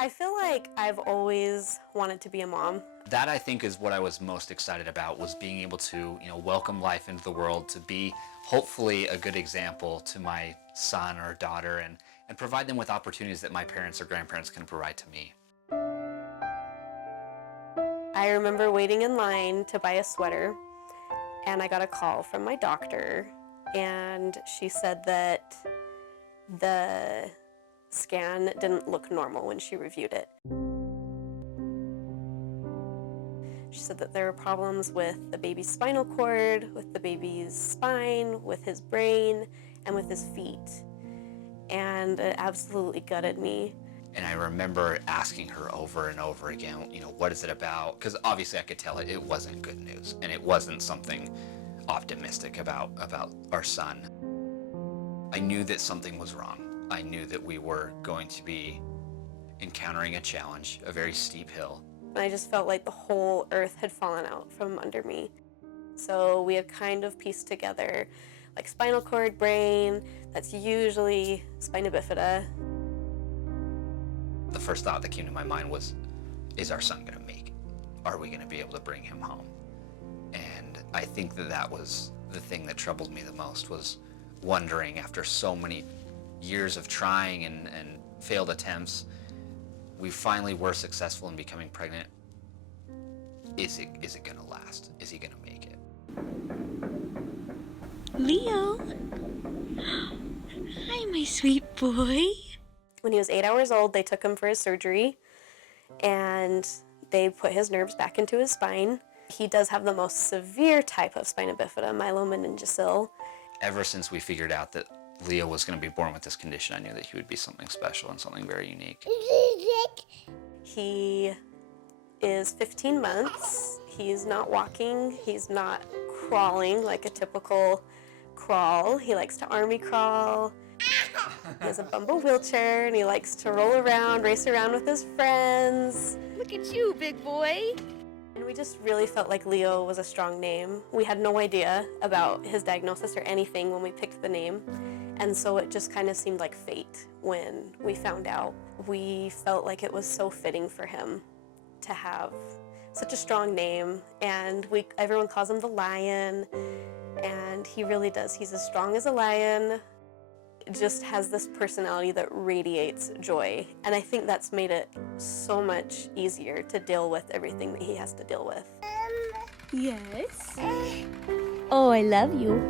I feel like I've always wanted to be a mom. That, I think, is what I was most excited about, was being able to, welcome life into the world, to be hopefully a good example to my son or daughter, and provide them with opportunities that my parents or grandparents can provide to me. I remember waiting in line to buy a sweater, and I got a call from my doctor, and she said that the scan didn't look normal when she reviewed it. She said that there were problems with the baby's spinal cord, with the baby's spine, with his brain, and with his feet. And it absolutely gutted me. And I remember asking her over and over again, what is it about? Because obviously I could tell it wasn't good news, and it wasn't something optimistic about our son. I knew that something was wrong. I knew that we were going to be encountering a challenge, a very steep hill. And I just felt like the whole earth had fallen out from under me. So we had kind of pieced together like spinal cord, brain, that's usually spina bifida. The first thought that came to my mind was, is our son gonna make it? Are we gonna be able to bring him home? And I think that was the thing that troubled me the most, was wondering, after so many years of trying and failed attempts, we finally were successful in becoming pregnant. Is it gonna last? Is he gonna make it? Leo! Hi, my sweet boy. When he was 8 hours old, they took him for his surgery, and they put his nerves back into his spine. He does have the most severe type of spina bifida, myelomeningocele. Ever since we figured out that Leo was going to be born with this condition, I knew that he would be something special and something very unique. He is 15 months. He's not walking. He's not crawling like a typical crawl. He likes to army crawl. He has a Bumble wheelchair, and he likes to roll around, race around with his friends. Look at you, big boy. And we just really felt like Leo was a strong name. We had no idea about his diagnosis or anything when we picked the name. And so it just kind of seemed like fate when we found out. We felt like it was so fitting for him to have such a strong name. And everyone calls him the Lion. And he really does. He's as strong as a lion. Just has this personality that radiates joy. And I think that's made it so much easier to deal with everything that he has to deal with. Yes? Oh, I love you.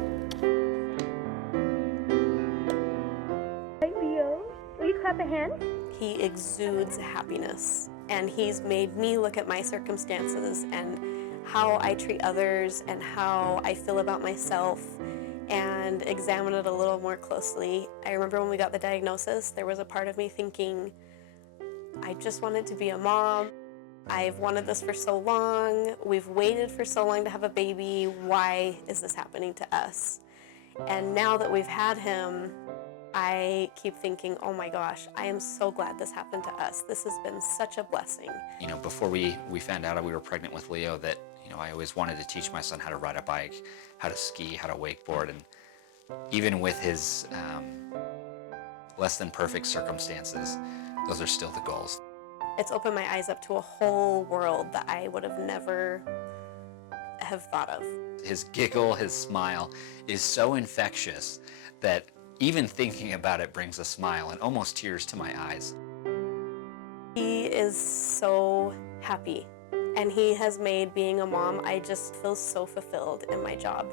Hi, Leo. Will you clap a hand? He exudes happiness, and he's made me look at my circumstances and how I treat others and how I feel about myself and examine it a little more closely. I remember when we got the diagnosis, there was a part of me thinking, I just wanted to be a mom. I've wanted this for so long. We've waited for so long to have a baby. Why is this happening to us? And now that we've had him, I keep thinking, oh my gosh, I am so glad this happened to us. This has been such a blessing. Before we found out we were pregnant with Leo, that I always wanted to teach my son how to ride a bike, how to ski, how to wakeboard, and even with his less than perfect circumstances, those are still the goals. It's opened my eyes up to a whole world that I would have never have thought of. His giggle, his smile is so infectious that even thinking about it brings a smile and almost tears to my eyes. He is so happy, and he has made being a mom, I just feel so fulfilled in my job.